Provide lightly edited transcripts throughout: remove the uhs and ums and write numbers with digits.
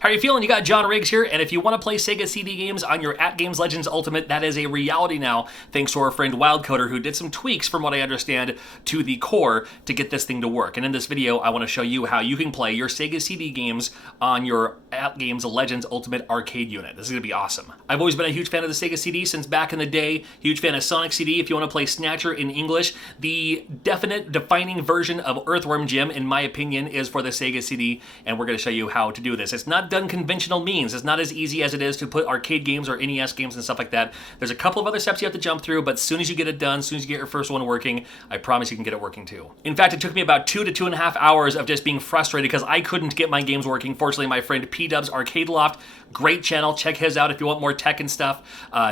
How are you feeling? You got John Riggs here, and if you want to play Sega CD games on your Games Legends Ultimate, that is a reality now, thanks to our friend Wildcoder, who did some tweaks, from what I understand, to the core to get this thing to work. And in this video, I want to show you how you can play your Sega CD games on your Games Legends Ultimate arcade unit. This is going to be awesome. I've always been a huge fan of the Sega CD since back in the day, huge fan of Sonic CD. If you want to play Snatcher in English, the defining version of Earthworm Jim, in my opinion, is for the Sega CD, and we're going to show you how to do this. It's not done conventional means. It's not as easy as it is to put arcade games or NES games and stuff like that. There's a couple of other steps you have to jump through, but as soon as you get it done, as soon as you get your first one working, I promise you can get it working too. In fact, it took me about 2 to 2.5 hours of just being frustrated because I couldn't get my games working. Fortunately, my friend P-Dub's Arcade Loft, great channel, check his out if you want more tech and stuff.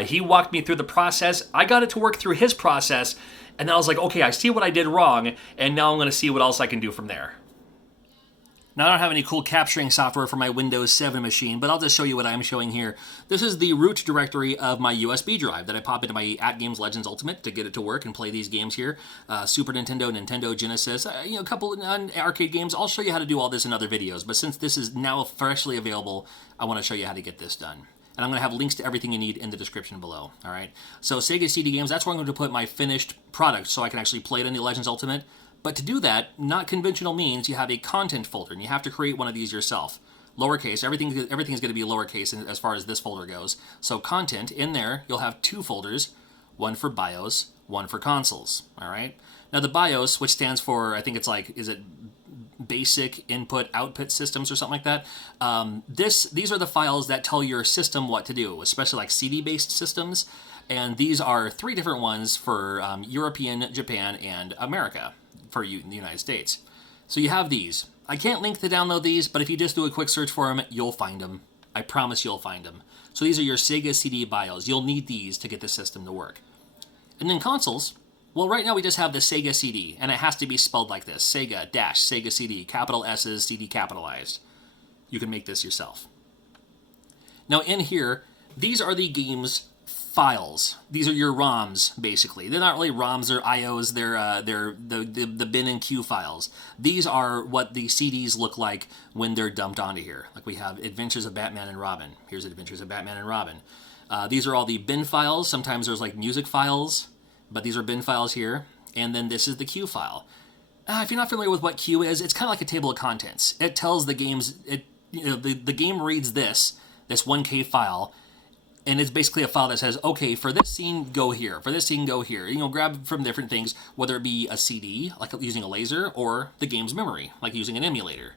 He walked me through the process. I got it to work through his process, and then I was like, okay, I see what I did wrong, and now I'm going to see what else I can do from there. Now, I don't have any cool capturing software for my Windows 7 machine, but I'll just show you what I'm showing here. This is the root directory of my USB drive that I pop into my Games Legends Ultimate to get it to work and play these games here. Super Nintendo, Nintendo Genesis, a couple arcade games. I'll show you how to do all this in other videos, but since this is now freshly available, I want to show you how to get this done. And I'm going to have links to everything you need in the description below, all right? So Sega CD games, that's where I'm going to put my finished product so I can actually play it in the Legends Ultimate. But to do that, not conventional means, you have a content folder, and you have to create one of these yourself. Lowercase, everything is going to be lowercase as far as this folder goes. So content, in there, you'll have 2 folders, one for BIOS, one for consoles, all right? Now the BIOS, which stands for, I think it's like, is it basic input-output systems or something like that? These are the files that tell your system what to do, especially like CD-based systems. And these are 3 different ones for European, Japan, and America, for you in the United States. So you have these. I can't link to download these, but if you just do a quick search for them, you'll find them. I promise you'll find them. So these are your Sega CD BIOS. You'll need these to get the system to work. And then consoles, well, right now we just have the Sega CD, and it has to be spelled like this: Sega CD, capital S's, CD capitalized. You can make this yourself. Now in here, these are the game's files. These are your ROMs, basically. They're not really ROMs, they're IOs, they're the bin and queue files. These are what the CDs look like when they're dumped onto here. Like we have Adventures of Batman and Robin. Here's Adventures of Batman and Robin. These are all the bin files. Sometimes there's like music files, but these are bin files here. And then this is the queue file. If you're not familiar with what queue is, it's kind of like a table of contents. It tells the games, the game reads this 1K file, and it's basically a file that says, okay, for this scene, go here. For this scene, go here. Grab from different things, whether it be a CD, like using a laser, or the game's memory, like using an emulator.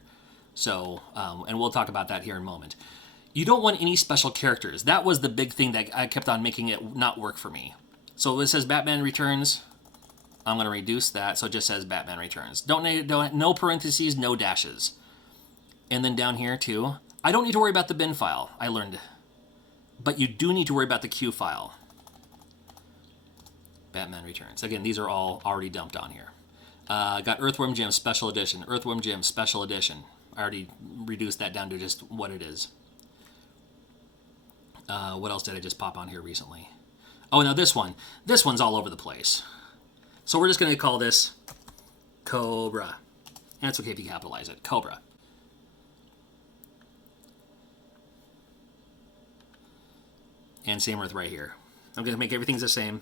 So, and we'll talk about that here in a moment. You don't want any special characters. That was the big thing that I kept on making it not work for me. So it says Batman Returns. I'm going to reduce that so it just says Batman Returns. No parentheses, no dashes. And then down here, too, I don't need to worry about the bin file. I learned. But you do need to worry about the queue file. Batman Returns. Again, these are all already dumped on here. Got Earthworm Jim Special Edition. Earthworm Jim Special Edition. I already reduced that down to just what it is. What else did I just pop on here recently? Oh, now this one. This one's all over the place. So we're just going to call this Cobra. And it's okay if you capitalize it. Cobra. And same with right here. I'm going to make everything the same,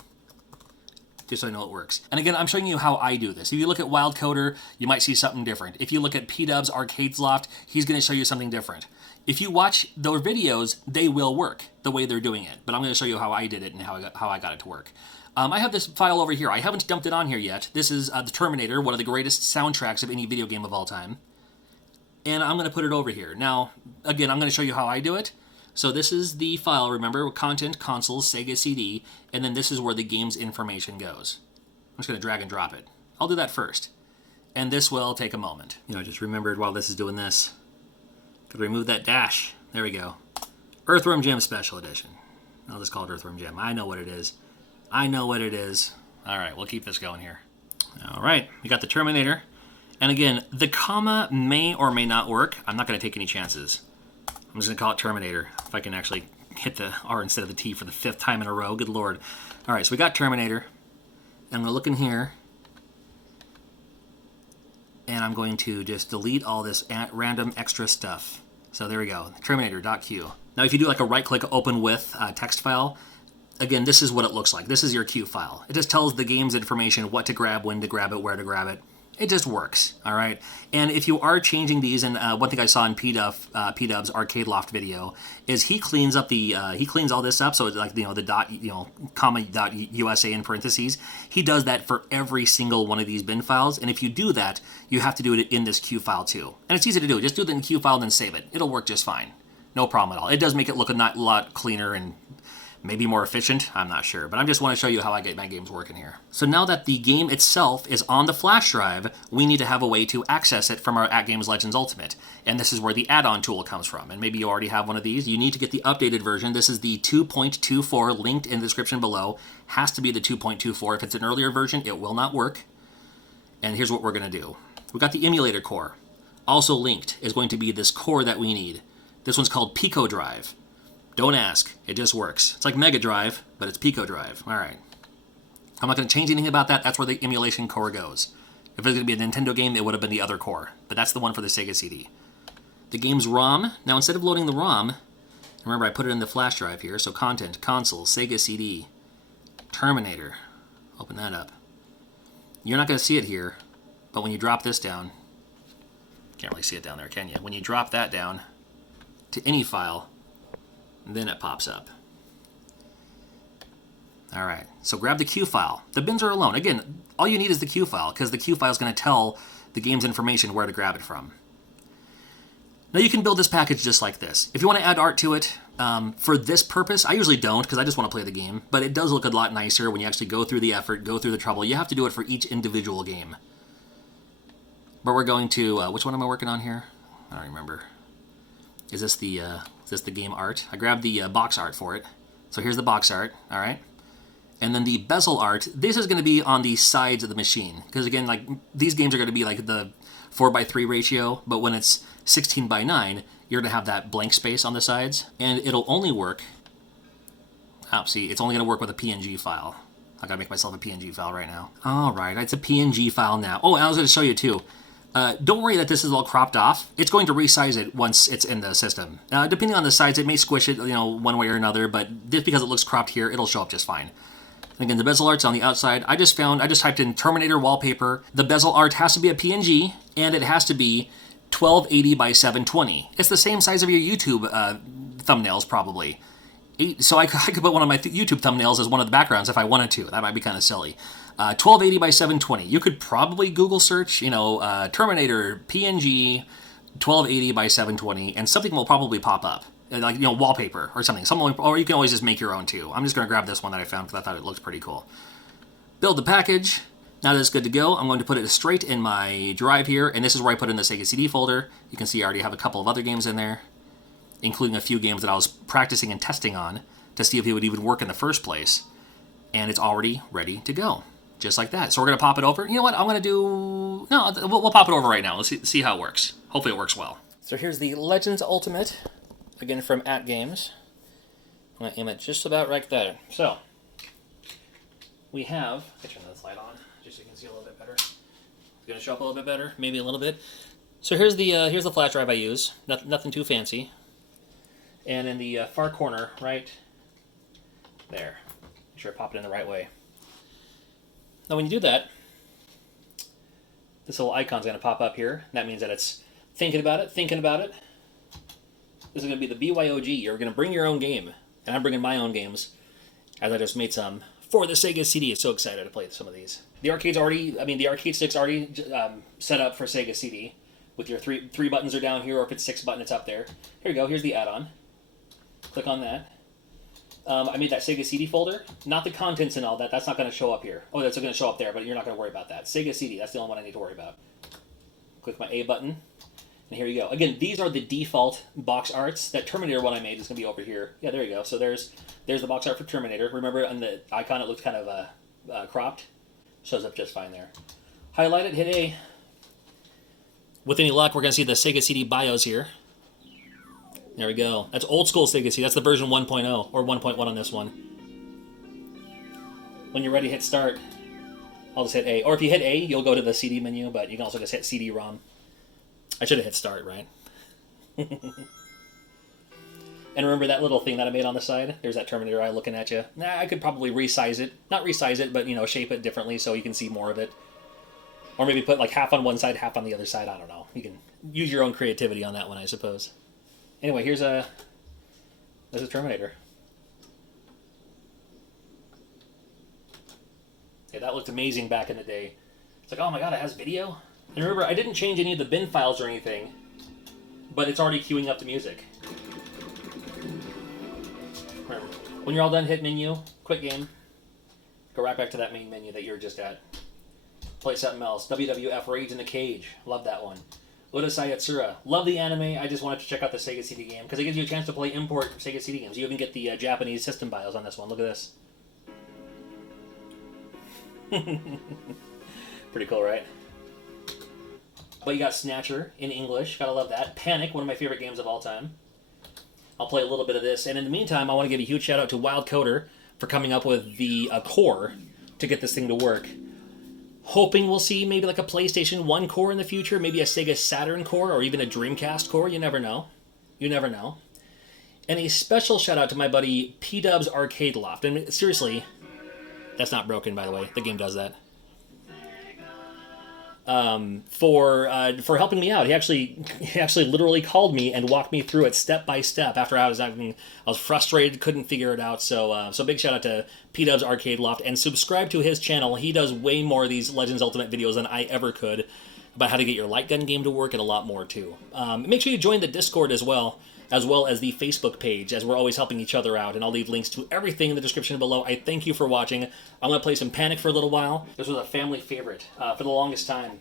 just so I know it works. And again, I'm showing you how I do this. If you look at Wildcoder, you might see something different. If you look at P-Dub's Arcade Loft, he's going to show you something different. If you watch those videos, they will work the way they're doing it. But I'm going to show you how I did it and how I got it to work. I have this file over here. I haven't dumped it on here yet. This is the Terminator, one of the greatest soundtracks of any video game of all time. And I'm going to put it over here. Now, again, I'm going to show you how I do it. So this is the file, remember, content, consoles, Sega CD, and then this is where the game's information goes. I'm just going to drag and drop it. I'll do that first. And this will take a moment. I just remembered while this is doing this. Could remove that dash. There we go. Earthworm Jim Special Edition. I'll just call it Earthworm Jim. I know what it is. I know what it is. All right, we'll keep this going here. All right, we got the Terminator. And again, the comma may or may not work. I'm not going to take any chances. I'm just going to call it Terminator, if I can actually hit the R instead of the T for the 5th time in a row. Good Lord. All right, so we got Terminator. And I'm going to look in here. And I'm going to just delete all this random extra stuff. So there we go, Terminator.q. Now if you do like a right-click open with text file, again, this is what it looks like. This is your Q file. It just tells the game's information, what to grab, when to grab it, where to grab it. It just works, all right? And if you are changing these, and one thing I saw in P-Dub's Arcade Loft video is he cleans up he cleans all this up, so it's like, the dot, comma dot USA in parentheses. He does that for every single one of these bin files, and if you do that, you have to do it in this Q file too. And it's easy to do. Just do it in the Q file and then save it. It'll work just fine. No problem at all. It does make it look a lot cleaner and maybe more efficient, I'm not sure, but I just want to show you how I get my games working here. So now that the game itself is on the flash drive, we need to have a way to access it from our @Games Legends Ultimate. And this is where the add-on tool comes from. And maybe you already have one of these. You need to get the updated version. This is the 2.24, linked in the description below. Has to be the 2.24. If it's an earlier version, it will not work. And here's what we're going to do. We've got the emulator core. Also linked is going to be this core that we need. This one's called Pico Drive. Don't ask, it just works. It's like Mega Drive, but it's Pico Drive. All right. I'm not going to change anything about that. That's where the emulation core goes. If it was going to be a Nintendo game, it would have been the other core. But that's the one for the Sega CD. The game's ROM. Now, instead of loading the ROM, remember I put it in the flash drive here. So Content, Console, Sega CD, Terminator. Open that up. You're not going to see it here, but when you drop this down, can't really see it down there, can you? When you drop that down to any file, then it pops up. All right, so grab the Q file. The bins are alone. Again, all you need is the Q file, because the Q file is going to tell the game's information where to grab it from. Now you can build this package just like this. If you want to add art to it, for this purpose, I usually don't, because I just want to play the game, but it does look a lot nicer when you actually go through the effort, go through the trouble. You have to do it for each individual game. But we're going to, which one am I working on here? I don't remember. Is this the game art? I grabbed the box art for it. So here's the box art, all right? And then the bezel art, this is going to be on the sides of the machine. Because again, like these games are going to be like the 4:3 ratio, but when it's 16:9, you're going to have that blank space on the sides. And it'll only work, see, it's only going to work with a PNG file. I got to make myself a PNG file right now. All right, it's a PNG file now. Oh, and I was going to show you too. Don't worry that this is all cropped off. It's going to resize it once it's in the system. Depending on the size, it may squish it, one way or another, but just because it looks cropped here, it'll show up just fine. Again, the bezel art's on the outside. I just typed in Terminator wallpaper. The bezel art has to be a PNG, and it has to be 1280 by 720. It's the same size of your YouTube thumbnails, probably. So I could put one of my YouTube thumbnails as one of the backgrounds if I wanted to. That might be kind of silly. 1280 by 720. You could probably Google search, Terminator PNG 1280 by 720, and something will probably pop up, like wallpaper or something. Or you can always just make your own too. I'm just going to grab this one that I found because I thought it looked pretty cool. Build the package. Now that it's good to go, I'm going to put it straight in my drive here, and this is where I put in the Sega CD folder. You can see I already have a couple of other games in there, including a few games that I was practicing and testing on to see if it would even work in the first place. And it's already ready to go. Just like that. So we're going to pop it over. You know what? I'm going to do... No, we'll pop it over right now. Let's see how it works. Hopefully it works well. So here's the Legends Ultimate, again from @Games. I'm going to aim it just about right there. So, we have... I'll turn this light on, just so you can see a little bit better. It's going to show up a little bit better, maybe a little bit. So here's the flash drive I use. Nothing too fancy. And in the far corner, right there. Make sure I pop it in the right way. Now when you do that, this little icon's going to pop up here. That means that it's thinking about it. This is going to be the BYOG. You're going to bring your own game. And I'm bringing my own games, as I just made some for the Sega CD. So excited to play some of these. The arcade stick's already set up for Sega CD. With your three buttons are down here, or if it's 6 button, it's up there. Here you go. Here's the add-on. Click on that. I made that Sega CD folder. Not the contents and all that. That's not going to show up here. Oh, that's going to show up there, but you're not going to worry about that. Sega CD, that's the only one I need to worry about. Click my A button, and here you go. Again, these are the default box arts. That Terminator one I made is going to be over here. Yeah, there you go. So there's the box art for Terminator. Remember on the icon it looked kind of cropped? Shows up just fine there. Highlight it, hit A. With any luck, we're going to see the Sega CD BIOS here. There we go. That's old school Sega CD. That's the version 1.0 or 1.1 on this one. When you're ready, hit start. I'll just hit A. Or if you hit A, you'll go to the CD menu, but you can also just hit CD-ROM. I should have hit start, right? And remember that little thing that I made on the side? There's that Terminator eye looking at you. Nah, I could probably resize it. Not resize it, but, you know, shape it differently so you can see more of it. Or maybe put like half on one side, half on the other side. I don't know. You can use your own creativity on that one, I suppose. Anyway, there's a Terminator. Yeah, that looked amazing back in the day. It's like, oh my god, it has video? And remember, I didn't change any of the bin files or anything, but it's already queuing up the music. Remember, when you're all done, hit menu, quit game, go right back to that main menu that you were just at. Play something else. WWF Raids in the Cage. Love that one. Urusei Yatsura. Love the anime. I just wanted to check out the Sega CD game because it gives you a chance to play import Sega CD games. You even get the Japanese system BIOS on this one. Look at this. Pretty cool, right? But you got Snatcher in English. Gotta love that. Panic, one of my favorite games of all time. I'll play a little bit of this. And in the meantime, I want to give a huge shout out to Wild Coder for coming up with the core to get this thing to work. Hoping we'll see maybe like a PlayStation 1 core in the future, maybe a Sega Saturn core, or even a Dreamcast core. You never know. You never know. And a special shout out to my buddy P-Dub's Arcade Loft. And seriously, that's not broken, by the way. The game does that. For helping me out. He actually literally called me and walked me through it step by step after I was frustrated, couldn't figure it out. So big shout out to P-Dub's Arcade Loft, and subscribe to his channel. He does way more of these Legends Ultimate videos than I ever could about how to get your light gun game to work, and a lot more too. Make sure you join the Discord as well as the Facebook page, as we're always helping each other out, and I'll leave links to everything in the description below. I thank you for watching. I'm going to play some Panic for a little while. This was a family favorite for the longest time.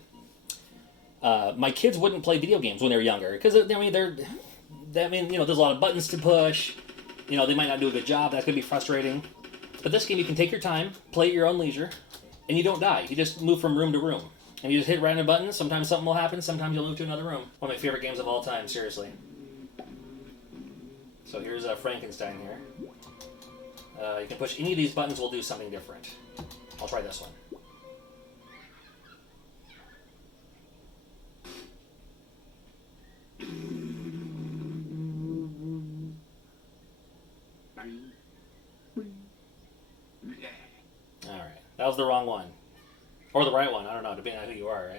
My kids wouldn't play video games when they were younger, because there's a lot of buttons to push. You know, they might not do a good job. That's going to be frustrating. But this game, you can take your time, play at your own leisure, and you don't die. You just move from room to room. And you just hit random buttons. Sometimes something will happen. Sometimes you'll move to another room. One of my favorite games of all time, seriously. So here's Frankenstein here. You can push any of these buttons, will do something different. I'll try this one. Alright, that was the wrong one. Or the right one, I don't know, depending on who you are, right?